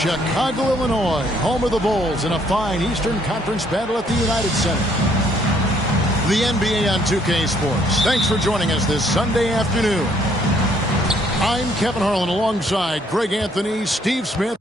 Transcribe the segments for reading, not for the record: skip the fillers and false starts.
Chicago, Illinois, home of the Bulls in a fine Eastern Conference battle at the United Center. The NBA on 2K Sports. Thanks for joining us this Sunday afternoon. I'm Kevin Harlan alongside Greg Anthony, Steve Smith.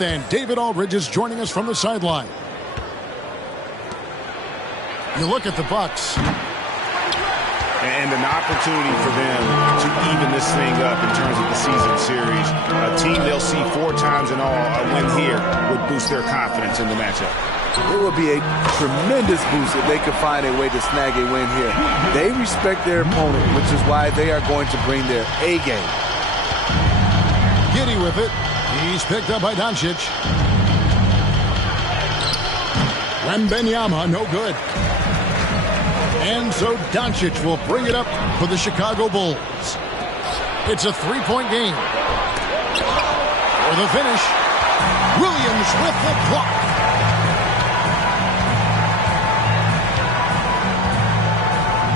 And David Aldridge is joining us from the sideline. You look at the Bucks. And an opportunity for them to even this thing up in terms of the season series. A team they'll see 4 times in all, a win here would boost their confidence in the matchup. It would be a tremendous boost if they could find a way to snag a win here. They respect their opponent, which is why they are going to bring their A game. Giddey with it. He's picked up by Doncic. Wembanyama, no good. And so Doncic will bring it up for the Chicago Bulls. It's a 3-point game. For the finish, Williams with the block.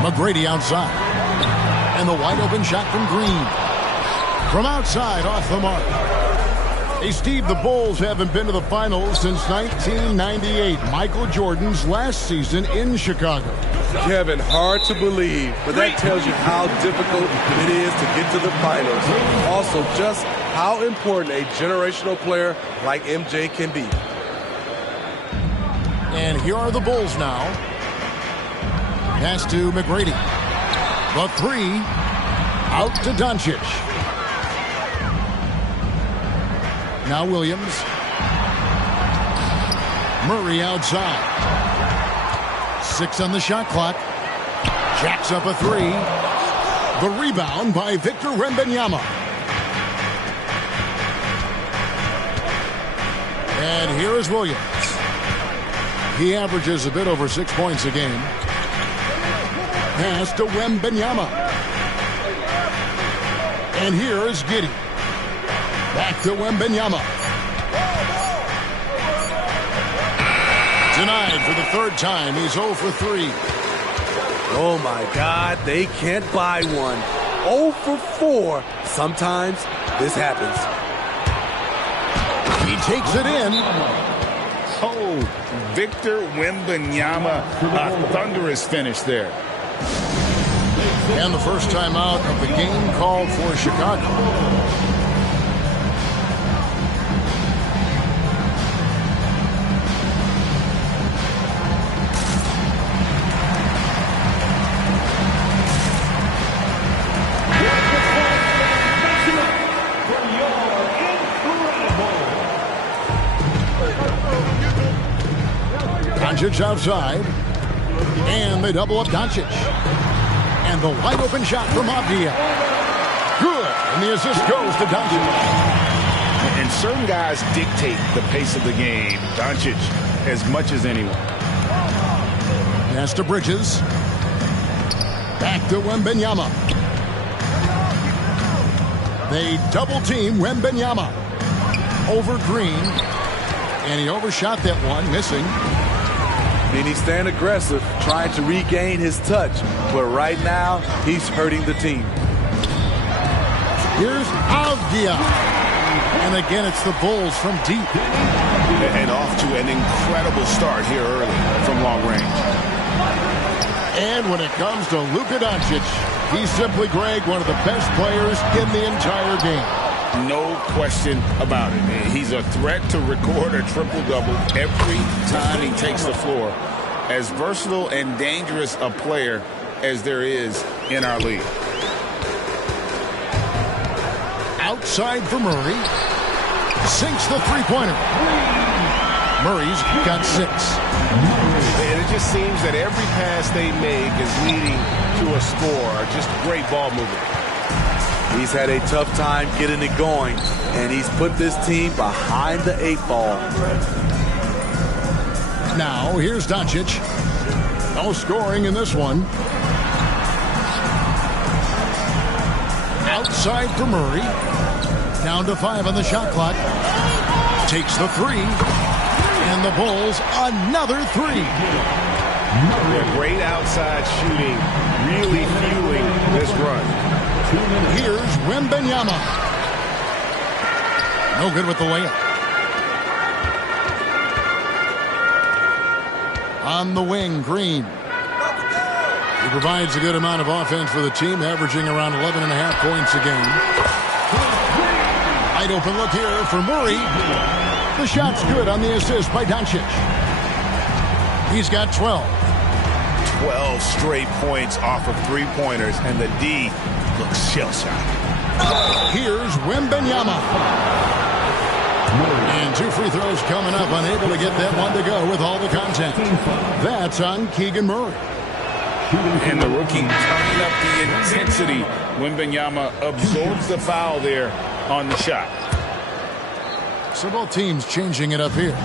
McGrady outside. And the wide open shot from Green. From outside, off the mark. Hey, Steve, the Bulls haven't been to the finals since 1998, Michael Jordan's last season in Chicago. Kevin, hard to believe, but that tells you how difficult it is to get to the finals. Also, just how important a generational player like MJ can be. And here are the Bulls now. Pass to McGrady. The 3, out to Doncic. Now Williams. Murray outside. 6 on the shot clock. Jacks up a 3. The rebound by Victor Wembanyama. And here is Williams. He averages a bit over 6 points a game. Pass to Wembanyama. And here is Giddey. Back to Wembanyama. Denied for the 3rd time. He's 0 for 3. Oh, my God. They can't buy one. 0 for 4. Sometimes this happens. He takes it in. Oh, Victor Wembanyama. A thunderous finish there. And the first time out of the game called for Chicago. Doncic outside. And they double up Doncic. And the wide open shot from Avdija. Good. And the assist goes to Doncic. And certain guys dictate the pace of the game. Doncic as much as anyone. Pass to Bridges. Back to Wembanyama. They double team Wembanyama. Over Green. And he overshot that one, missing. And he's staying aggressive, trying to regain his touch. But right now, he's hurting the team. Here's Avdija. And again, it's the Bulls from deep. And off to an incredible start here early from long range. And when it comes to Luka Doncic, he's simply, Greg, one of the best players in the entire game. No question about it. He's a threat to record a triple-double every time he takes the floor. As versatile and dangerous a player as there is in our league. Outside for Murray. Sinks the three-pointer. Murray's got 6. And it just seems that every pass they make is leading to a score. Just great ball movement. He's had a tough time getting it going, and he's put this team behind the 8 ball. Now, here's Doncic. No scoring in this one. Outside for Murray. Down to 5 on the shot clock. Takes the 3. And the Bulls, another 3. Yeah, great outside shooting, really fueling this run. Here's Wembanyama. No good with the layup. On the wing, Green. He provides a good amount of offense for the team, averaging around 11.5 points a game. Wide open look here for Murray. The shot's good on the assist by Doncic. He's got 12. 12 straight points off of three-pointers, and the D looks shell-shocked. Here's Wembanyama. And 2 free throws coming up, unable to get that one to go with all the contact. That's on Keegan Murray. And the rookie turning up the intensity. Wembanyama absorbs the foul there on the shot. So both teams changing it up here.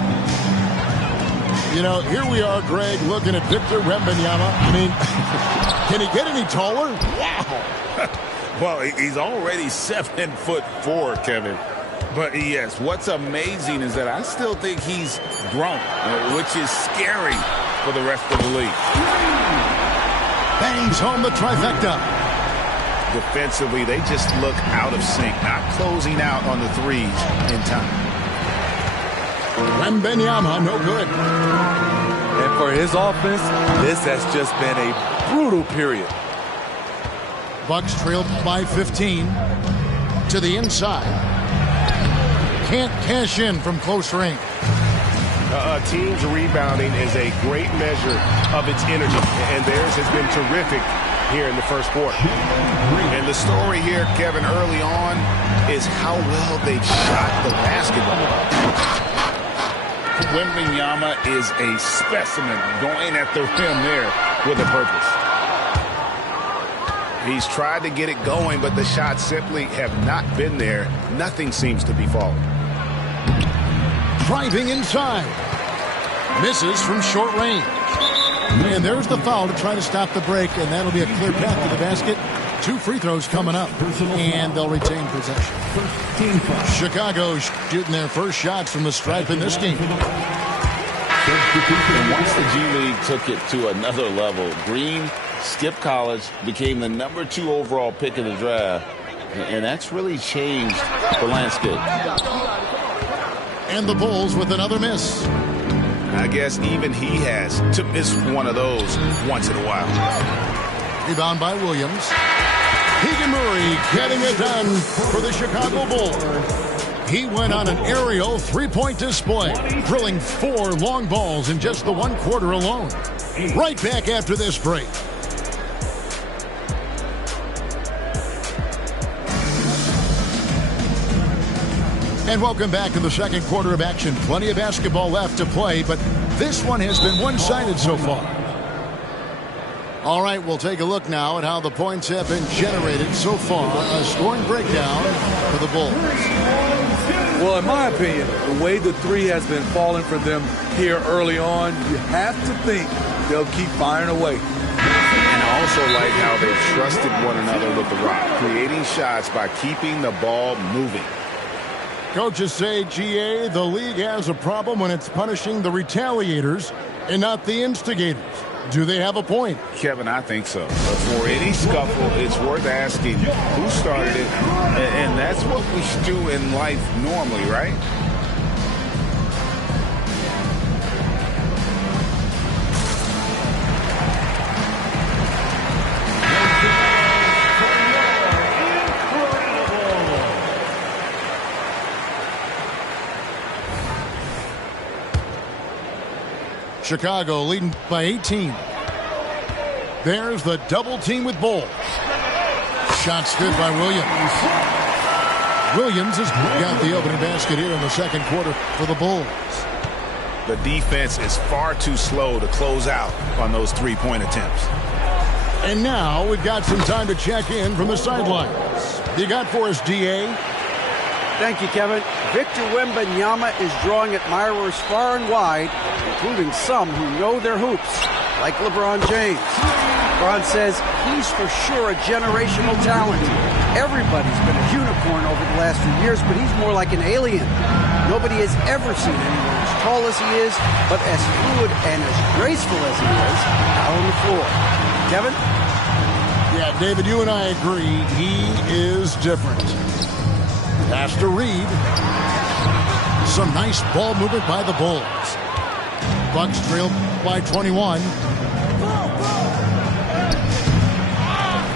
You know, here we are, Greg, looking at Victor Wembanyama. I mean, can he get any taller? Wow. Well, he's already 7'4", Kevin. But yes, what's amazing is that I still think he's grown, which is scary for the rest of the league. Bangs home the trifecta. Defensively, they just look out of sync, not closing out on the threes in time. Wembanyama, no good. And for his offense, this has just been a brutal period. Bucks trailed by 15 to the inside. Can't cash in from close range. Team's rebounding is a great measure of its energy, and theirs has been terrific here in the first quarter. And the story here, Kevin, early on is how well they've shot the basketball. Wembanyama is a specimen going at the rim there with a purpose. He's tried to get it going, but the shots simply have not been there. Nothing seems to be falling. Driving inside. Misses from short range. And there's the foul to try to stop the break, and that'll be a clear path to the basket. 2 free throws coming up, and they'll retain possession. Chicago shooting their first shots from the stripe in this game. And once the G League took it to another level, Green skipped college, became the number 2 overall pick in the draft, and that's really changed the landscape. And the Bulls with another miss. I guess even he has to miss one of those once in a while. Rebound by Williams. Keegan Murray getting it done for the Chicago Bulls. He went on an aerial 3-point display, drilling 4 long balls in just the 1 quarter alone. Right back after this break. And welcome back to the second quarter of action. Plenty of basketball left to play, but this one has been one-sided so far. All right, we'll take a look now at how the points have been generated so far. A scoring breakdown for the Bulls. Well, in my opinion, the way the 3 has been falling for them here early on, you have to think they'll keep firing away. And I also like how they've trusted one another with the rock, creating shots by keeping the ball moving. Coaches say, GA, the league has a problem when it's punishing the retaliators and not the instigators. Do they have a point? Kevin, I think so. But for any scuffle, it's worth asking who started it, and that's what we should do in life normally, right? Chicago leading by 18. There's the double team with Bulls. Shots good by Williams. Williams has got the opening basket here in the second quarter for the Bulls. The defense is far too slow to close out on those 3-point attempts. And now we've got some time to check in from the sidelines. You got for us, DA? Thank you, Kevin. Victor Wembanyama is drawing admirers far and wide including some who know their hoops, like LeBron James. LeBron says he's for sure a generational talent. Everybody's been a unicorn over the last few years, but he's more like an alien. Nobody has ever seen anyone as tall as he is, but as fluid and as graceful as he is out on the floor. Kevin? Yeah, David, you and I agree. He is different. Pass to Reed. Some nice ball movement by the Bulls. Bucks trail by 21.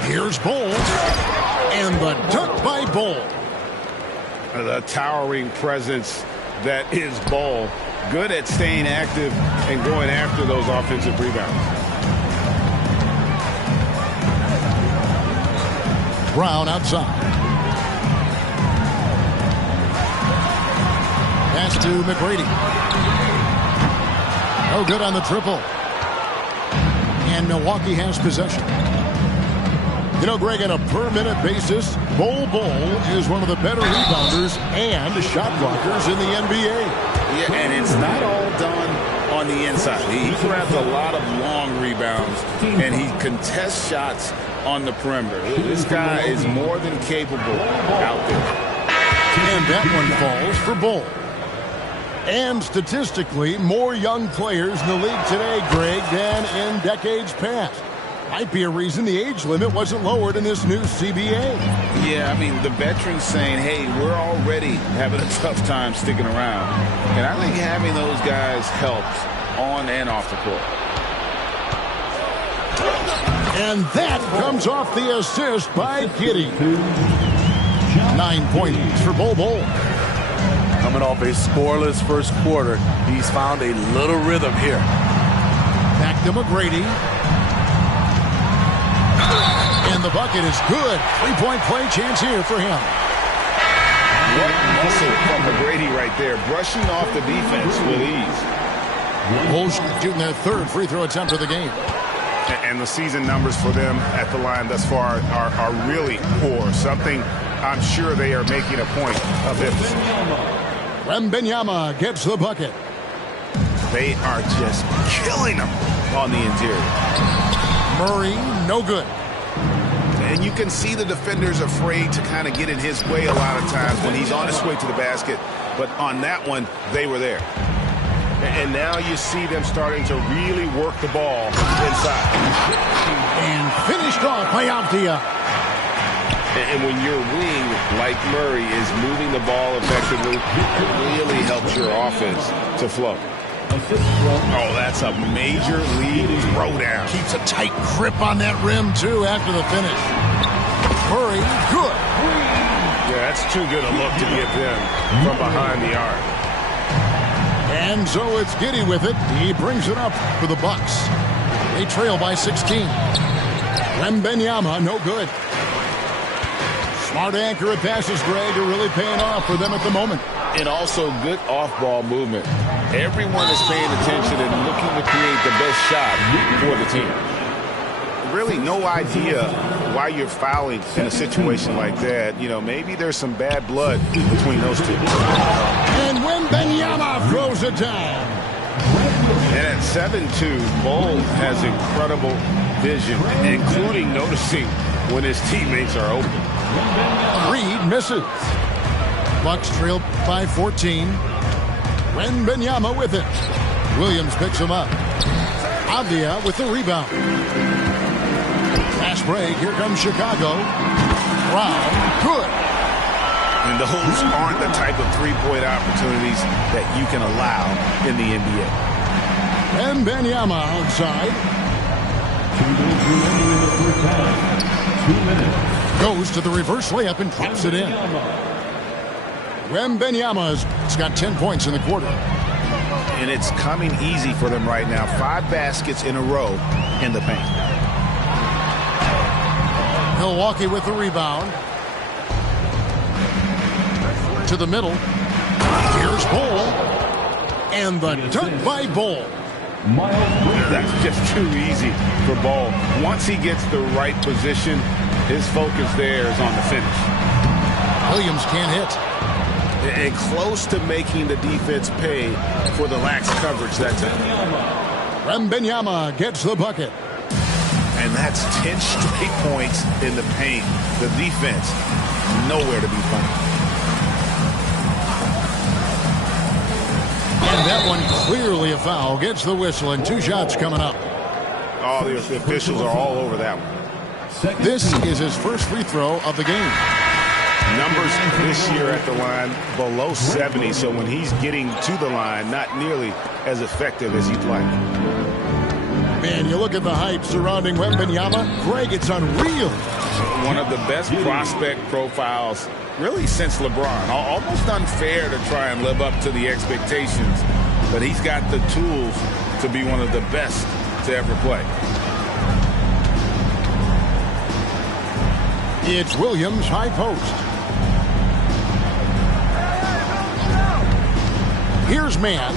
Here's Bol. And the dunk by Bol. The towering presence that is Bol. Good at staying active and going after those offensive rebounds. Brown outside. Pass to McGrady. No good on the triple. And Milwaukee has possession. You know, Greg, on a per-minute basis, Bol is one of the better rebounders and shot blockers in the NBA. Yeah, and it's not all done on the inside. He grabs a lot of long rebounds, and he contests shots on the perimeter. This guy is more than capable out there. And that one falls for Bol. And statistically, more young players in the league today, Greg, than in decades past. Might be a reason the age limit wasn't lowered in this new CBA. Yeah, I mean, the veterans saying, hey, we're already having a tough time sticking around. And I think having those guys helps on and off the court. And that comes off the assist by Giddey. 9 points for Bol. Coming off a scoreless first quarter, he's found a little rhythm here. Back to McGrady. And the bucket is good. 3-point play chance here for him. What muscle from McGrady right there, brushing off the defense with ease. Bulls shooting their third free throw attempt of the game. And the season numbers for them at the line thus far are really poor. Something I'm sure they are making a point of emphasis. Wembanyama gets the bucket. They are just killing them on the interior. Murray, no good. And you can see the defenders afraid to kind of get in his way a lot of times when he's on his way to the basket. But on that one, they were there. And now you see them starting to really work the ball inside. And finished off by Avdia. And when your wing, like Murray, is moving the ball effectively, it really helps your offense to flow. Oh, that's a major lead throwdown. Keeps a tight grip on that rim, too, after the finish. Murray, good. Yeah, that's too good a look to give them from behind the arc. And so it's Giddey with it. He brings it up for the Bucks. They trail by 16. Wembanyama, no good. Smart accurate passes, Greg, are really paying off for them at the moment. And also good off-ball movement. Everyone is paying attention and looking to create the best shot for the team. Really no idea why you're fouling in a situation like that. You know, maybe there's some bad blood between those two. And Wembanyama throws it down. And at 7'2", Bol has incredible vision, including noticing when his teammates are open. Reed misses. Bucks trail by 14. Wembanyama with it. Williams picks him up. Avdia with the rebound. Fast break. Here comes Chicago. Brown, good. And those aren't the type of three-point opportunities that you can allow in the NBA. Wembanyama outside. 2 minutes. Goes to the reverse layup and drops it in. Wembanyama's got 10 points in the quarter. And it's coming easy for them right now. 5 baskets in a row in the paint. Milwaukee with the rebound. To the middle. Here's Bol. And the dunk by Bol. That's just too easy for Bol. Once he gets the right position, his focus there is on the finish. Williams can't hit. and close to making the defense pay for the lax coverage that time. Wembanyama gets the bucket. And that's 10 straight points in the paint. The defense, nowhere to be found. And that one clearly a foul. Gets the whistle, and 2 shots coming up. Oh, the officials are all over that one. This is his first free throw of the game. Numbers this year at the line below 70, so when he's getting to the line, not nearly as effective as you'd like. Man, you look at the hype surrounding Wembanyama. Greg, it's unreal. One of the best prospect profiles really since LeBron. Almost unfair to try and live up to the expectations, but he's got the tools to be one of the best to ever play. It's Williams high post. Here's Mann.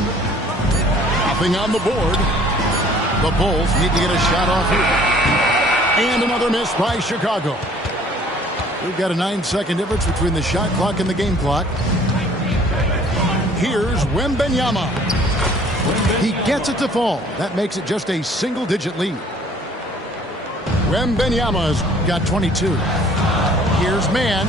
Nothing on the board. The Bulls need to get a shot off here. And another miss by Chicago. We've got a 9-second difference between the shot clock and the game clock. Here's Wembanyama. He gets it to fall. That makes it just a single-digit lead. Wembanyama's got 22. Here's Mann.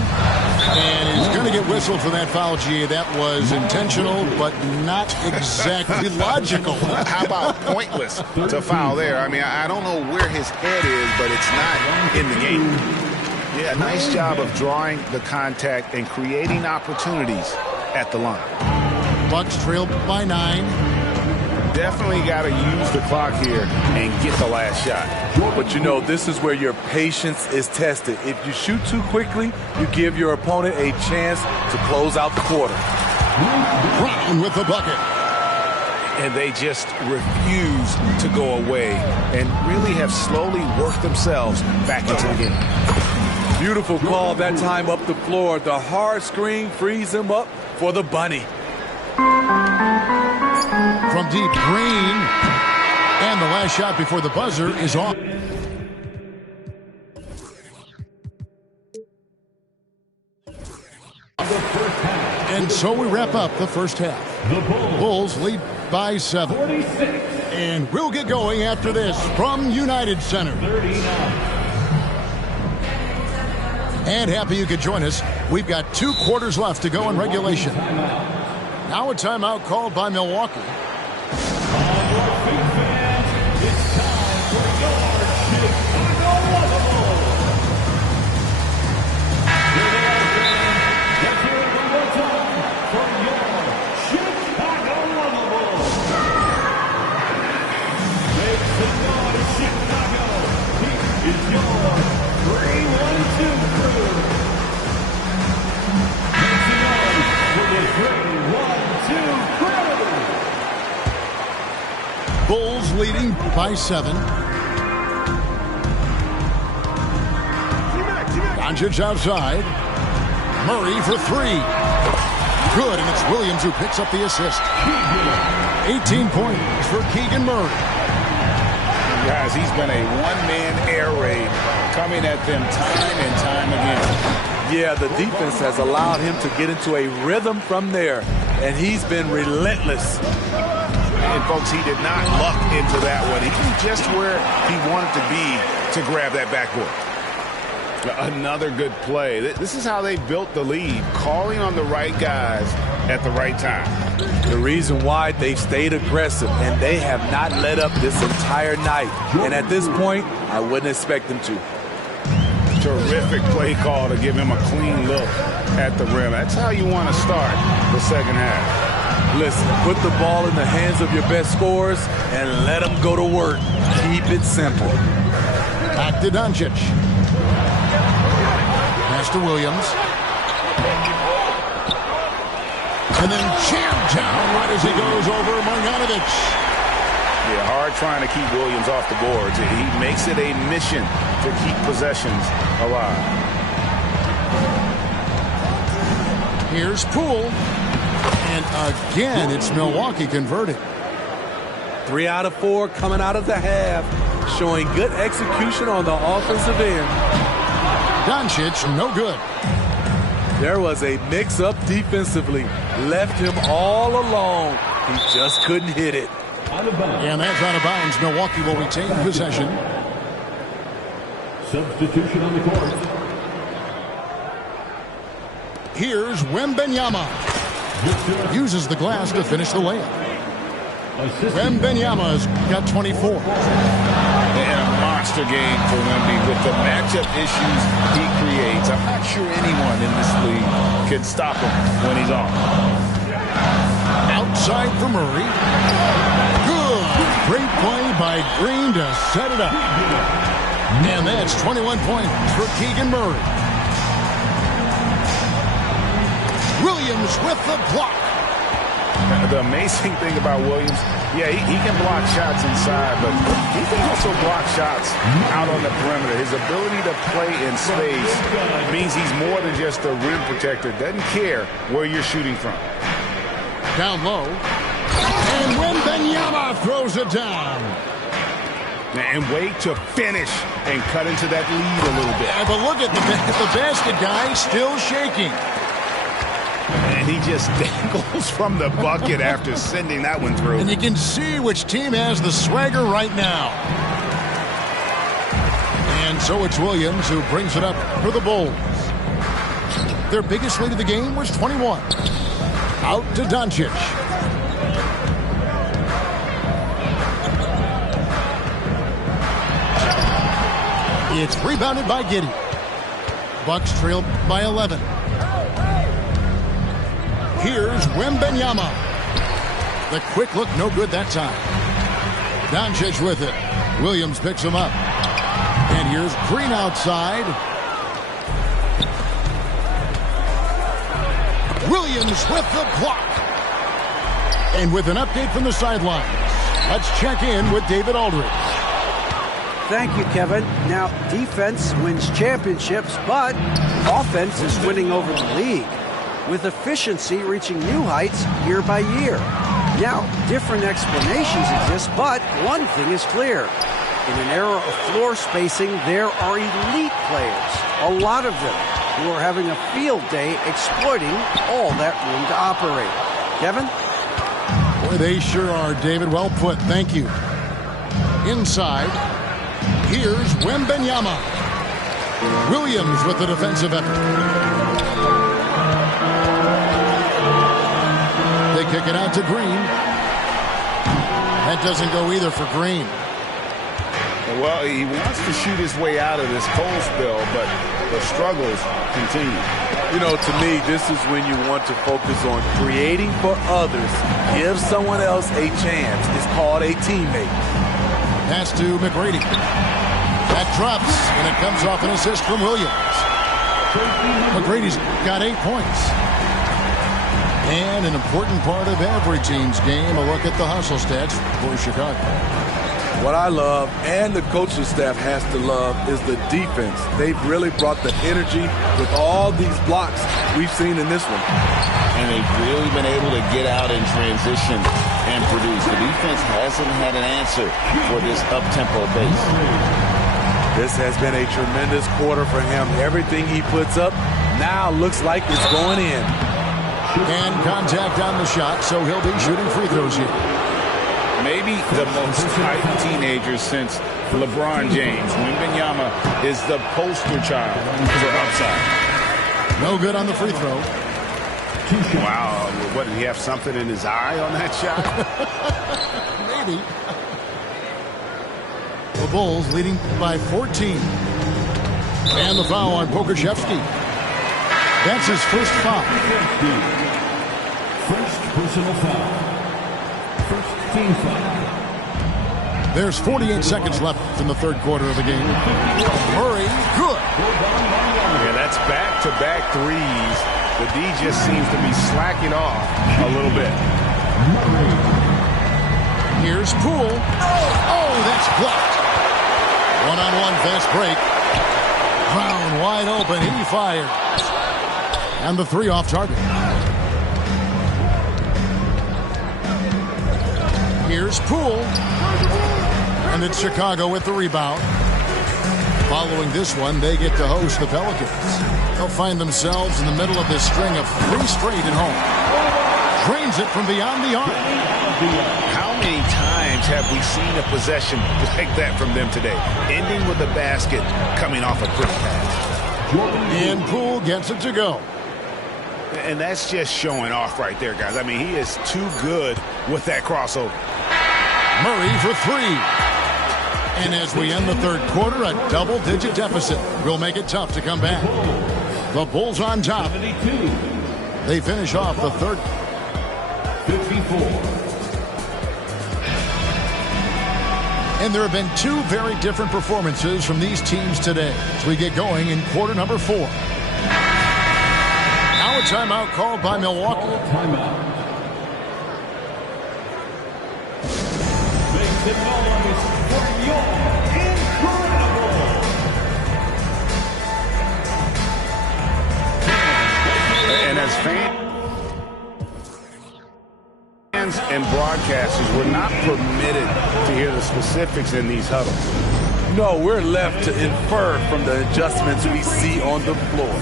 And he's going to get whistled for that foul, G. That was intentional, but not exactly logical. How about pointless to foul there? I mean, I don't know where his head is, but it's not in the game. Yeah, nice job of drawing the contact and creating opportunities at the line. Bucks trail by 9. Definitely got to use the clock here and get the last shot. But you know, this is where your patience is tested. If you shoot too quickly, you give your opponent a chance to close out the quarter. Brown with the bucket. And they just refuse to go away and really have slowly worked themselves back into the game. Beautiful call that time up the floor. The hard screen frees him up for the bunny. From deep, Green. And the last shot before the buzzer is off. And so we wrap up the first half. The Bulls lead by 7. And we'll get going after this from United Center. And happy you could join us. We've got 2 quarters left to go in regulation. Now a timeout called by Milwaukee. Bulls leading by 7. Doncic outside. Murray for 3. Good, and it's Williams who picks up the assist. 18 points for Keegan Murray. Guys, he's been a one-man air raid coming at them time and time again. Yeah, the defense has allowed him to get into a rhythm from there, and he's been relentless. And, folks, he did not luck into that one. He was just where he wanted to be to grab that backboard. Another good play. This is how they built the lead, calling on the right guys at the right time. The reason why they've stayed aggressive, and they have not let up this entire night. And at this point, I wouldn't expect them to. Terrific play call to give him a clean look at the rim. That's how you want to start the second half. Listen, put the ball in the hands of your best scorers and let them go to work. Keep it simple. Back to Doncic. Pass to Williams. And then jammed down right as he goes over Marjanovic. Yeah, hard trying to keep Williams off the boards. He makes it a mission to keep possessions alive. Here's Poole. And again, it's Milwaukee converting. 3 out of 4 coming out of the half, showing good execution on the offensive end. Doncic, no good. There was a mix-up defensively. Left him all alone. He just couldn't hit it. And that's out of bounds. Milwaukee will retain possession. Substitution on the court. Here's Wembanyama. Uses the glass to finish the layup. Wembanyama's got 24. And a monster game for Wemby with the matchup issues he creates. I'm not sure anyone in this league can stop him when he's on. Outside for Murray. Good. Great play by Green to set it up. And that's 21 points for Keegan Murray. Williams with the block. The amazing thing about Williams, yeah, he can block shots inside, but he can also block shots out on the perimeter. His ability to play in space means he's more than just a rim protector. Doesn't care where you're shooting from. Down low. And Wembanyama throws it down. And wait to finish and cut into that lead a little bit. Yeah, but look at the basket guy still shaking. And he just dangles from the bucket after sending that one through. And you can see which team has the swagger right now. And so it's Williams who brings it up for the Bulls. Their biggest lead of the game was 21. Out to Doncic. It's rebounded by Giddey. Bucks trail by 11. Here's Wembanyama. The quick look, no good that time. Doncic with it. Williams picks him up. And here's Green outside. Williams with the block. And with an update from the sidelines, let's check in with David Aldridge. Thank you, Kevin. Now, defense wins championships, but offense is winning over the league, with efficiency reaching new heights year by year. Now, different explanations exist, but one thing is clear. In an era of floor spacing, there are elite players, a lot of them, who are having a field day exploiting all that room to operate. Kevin? Boy, they sure are, David. Well put. Thank you. Inside, here's Wembanyama. Williams with the defensive effort. They kick it out to Green. That doesn't go either for Green. Well, he wants to shoot his way out of this cold spell, but the struggles continue. You know, to me, this is when you want to focus on creating for others. Give someone else a chance. It's called a teammate. Pass to McGrady. That drops, and it comes off an assist from Williams. McGrady's got 8 points. And an important part of every team's game, a look at the hustle stats for Chicago. What I love, and the coaching staff has to love, is the defense. They've really brought the energy with all these blocks we've seen in this one. And they've really been able to get out in transition and produce. The defense hasn't had an answer for this up-tempo base. This has been a tremendous quarter for him. Everything he puts up now looks like it's going in. And contact on the shot, so he'll be shooting free throws here. Maybe the most hyped teenager since LeBron James. Wembanyama is the poster child for upside. No good on the free throw. Wow. What, did he have something in his eye on that shot? Maybe. The Bulls leading by 14. And the foul on Pokusevski. That's his first foul. First personal foul. First team foul. There's 48 seconds left in the third quarter of the game. Murray, good. Yeah, that's back-to-back threes. The D just seems to be slacking off a little bit. Here's Poole. Oh, that's blocked. One-on-one fast break. Brown wide open. He fired. And the three off target. Here's Poole. And it's Chicago with the rebound. Following this one, they get to host the Pelicans. They'll find themselves in the middle of this string of 3 straight at home. Drains it from beyond the arc. How many times have we seen a possession like that from them today? Ending with a basket, coming off a quick pass. And Poole gets it to go. And that's just showing off right there, guys. I mean, he is too good with that crossover. Murray for 3. And as we end the third quarter, a double-digit deficit will make it tough to come back. The Bulls on top. They finish off the third. 54. And there have been 2 very different performances from these teams today as we get going in quarter number 4. Now a timeout called by Milwaukee. Timeout. Make the noise for your incredible. And as fans and broadcasters, we're not permitted to hear the specifics in these huddles. No, we're left to infer from the adjustments we see on the floor.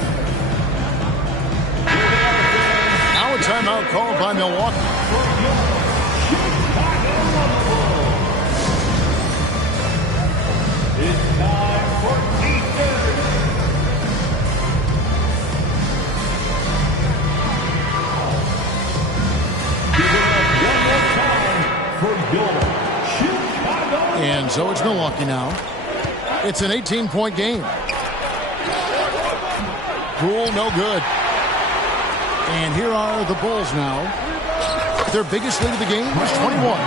Now a timeout called by Milwaukee. It's time for defense. Give it up one more time for your Chicago. And so it's Milwaukee now. It's an 18-point game. Poole no good. And here are the Bulls now. Their biggest lead of the game was 21.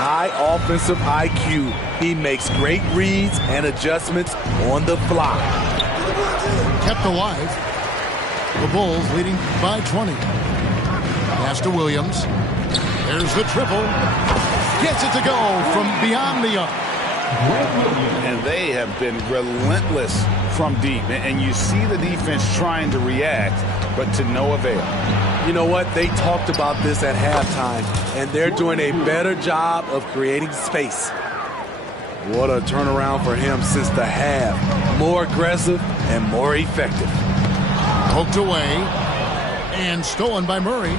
High offensive IQ. He makes great reads and adjustments on the fly. Kept alive. The Bulls leading by 20. Pass to Williams. There's the triple. Gets it to go from beyond the arc. And they have been relentless from deep. And you see the defense trying to react, but to no avail. You know what? They talked about this at halftime, and they're doing a better job of creating space. What a turnaround for him since the half. More aggressive and more effective. Poked away and stolen by Murray.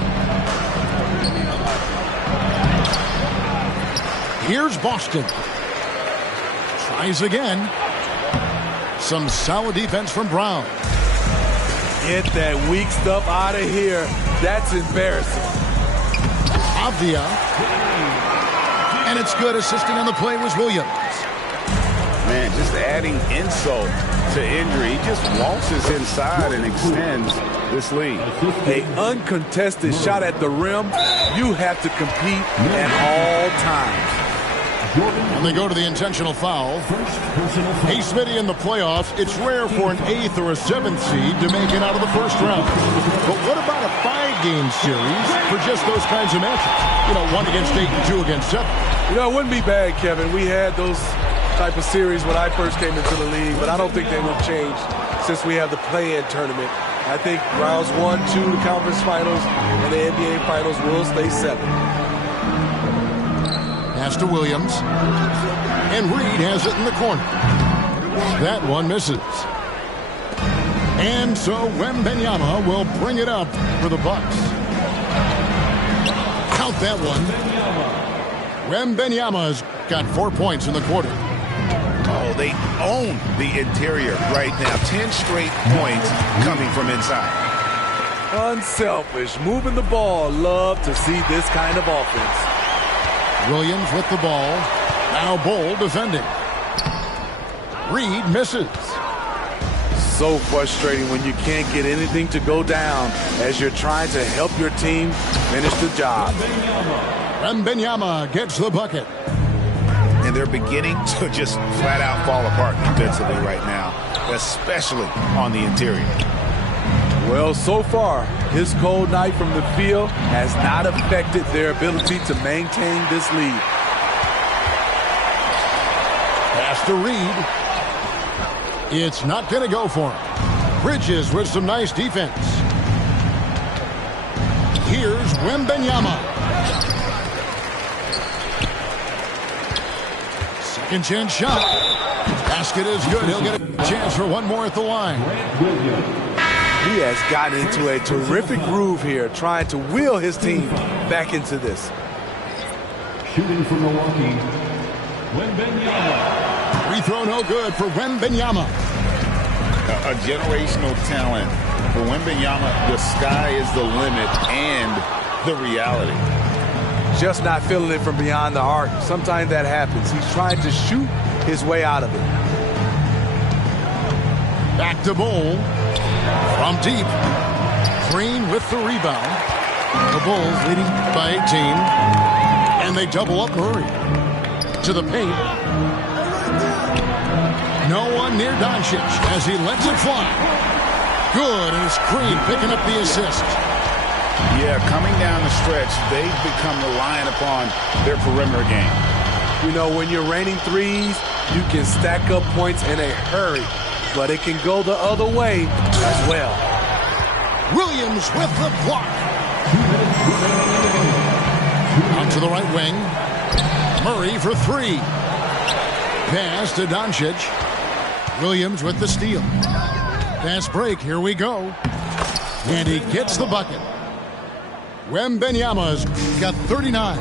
Here's Boston. Tries again. Some solid defense from Brown. Get that weak stuff out of here. That's embarrassing. Avdia. And it's good. Assisting on the play was Williams. Man, just adding insult to injury. He just waltzes inside and extends this lead. An uncontested shot at the rim. You have to compete at all times. And they go to the intentional foul. Hey, Smitty, in the playoffs, it's rare for an 8th or a 7th seed to make it out of the first round. But what about a 5-game series for just those kinds of matches? You know, 1 against 8 and 2 against 7. You know, it wouldn't be bad, Kevin. We had those type of series when I first came into the league, but I don't think they will change since we have the play-in tournament. I think rounds 1, 2, the conference finals, and the NBA finals will stay 7. Pass to Williams. And Reed has it in the corner. That one misses. And so Wembanyama will bring it up for the Bucks. Count that one. Wembanyama's got 4 points in the quarter. Oh, they own the interior right now. 10 straight points coming from inside. Unselfish, moving the ball. Love to see this kind of offense. Williams with the ball. Now Bull defending. Reed misses. So frustrating when you can't get anything to go down as you're trying to help your team finish the job. Wembanyama gets the bucket. And they're beginning to just flat out fall apart defensively right now, especially on the interior. Well, so far, his cold night from the field has not affected their ability to maintain this lead. Pass to Reed. It's not going to go for him. Bridges with some nice defense. Here's Wembanyama. Second chance shot. Basket is good. He'll get a chance for one more at the line. He has gotten into a terrific groove here, trying to wheel his team back into this. Shooting for Milwaukee, Wembanyama. Free throw no good for Wembanyama. A generational talent. For Wembanyama, the sky is the limit and the reality. Just not feeling it from beyond the arc. Sometimes that happens. He's trying to shoot his way out of it. Back to Bol. From deep. Green with the rebound. The Bulls leading by 18. And they double up Murray. To the paint. No one near Doncic as he lets it fly. Good, and it's Green picking up the assist. Yeah, coming down the stretch, they've become reliant upon their perimeter game. You know, when you're raining threes, you can stack up points in a hurry, but it can go the other way as well. Williams with the block. On to the right wing. Murray for three. Pass to Doncic. Williams with the steal. Fast break, here we go. And he gets the bucket. Wembanyama's got 39.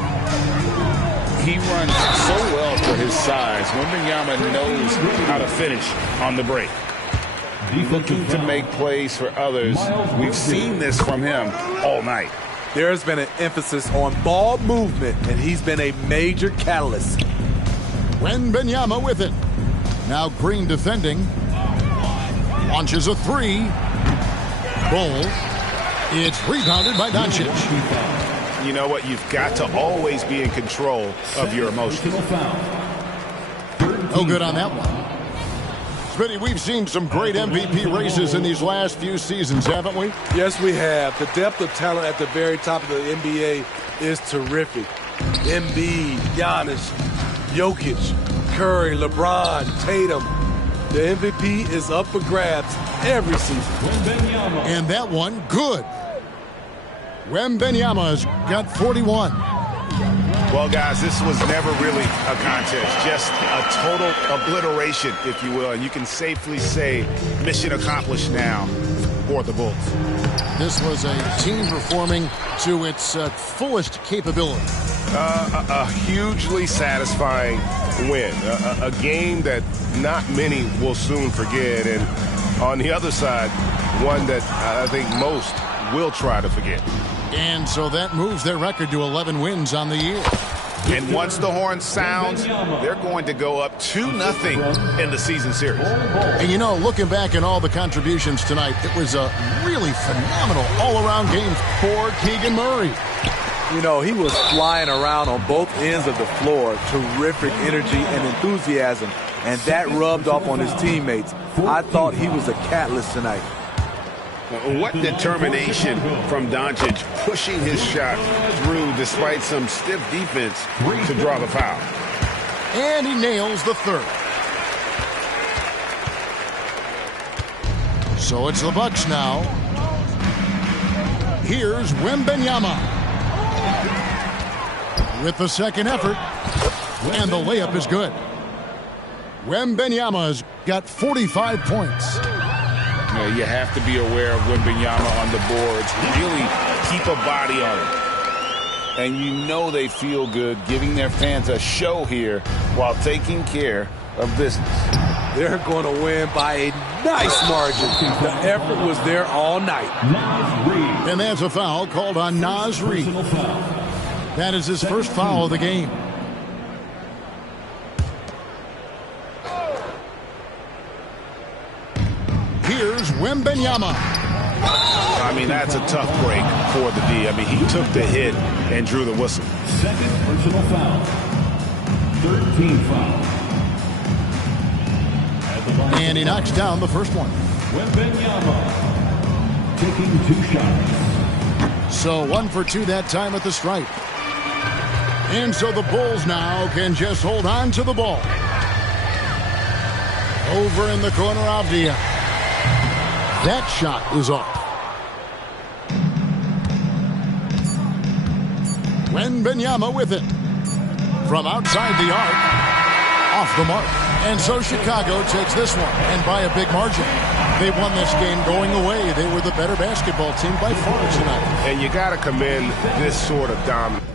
He runs so well for his size. Wembanyama knows how to finish on the break. Looking to make plays for others. We've seen this from him all night. There's been an emphasis on ball movement, and he's been a major catalyst. Wembanyama with it. Now Green defending. Launches a three. Bol. It's rebounded by Doncic. You know what? You've got to always be in control of your emotions. No good on that one. Smitty, we've seen some great MVP races in these last few seasons, haven't we? Yes, we have. The depth of talent at the very top of the NBA is terrific. Embiid, Giannis, Jokic, Curry, LeBron, Tatum. The MVP is up for grabs every season. And that one, good. Wembanyama's got 41. Well, guys, this was never really a contest. Just a total obliteration, if you will. And you can safely say mission accomplished now for the Bulls. This was a team performing to its fullest capability. A hugely satisfying win. A game that not many will soon forget. And on the other side, one that I think most will try to forget. And so that moves their record to 11 wins on the year. And once the horn sounds, they're going to go up 2-0 in the season series. And you know, looking back at all the contributions tonight, it was a really phenomenal all-around game for Keegan Murray. You know, he was flying around on both ends of the floor. Terrific energy and enthusiasm. And that rubbed off on his teammates. I thought he was a catalyst tonight. What determination from Doncic, pushing his shot through despite some stiff defense to draw the foul. And he nails the third. So it's the Bucks now. Here's Wembanyama with the second effort. And the layup is good. Wembanyama's got 45 points. You have to be aware of Wembanyama on the boards. Really keep a body on him. And you know they feel good giving their fans a show here while taking care of business. They're going to win by a nice margin. The effort was there all night. And that's a foul called on Naz Reid. That is his first foul of the game. Here's Wembanyama. I mean, that's a tough break for the D. I mean, he took the hit and drew the whistle. Second personal foul. 13 foul. And he knocks down the first one. Wembanyama taking 2 shots. So 1 for 2 that time at the stripe. And so the Bulls now can just hold on to the ball. Over in the corner, Avdija. That shot is off. Wembanyama with it. From outside the arc. Off the mark. And so Chicago takes this one, and by a big margin. They won this game going away. They were the better basketball team by far tonight. And you got to commend this sort of dominance.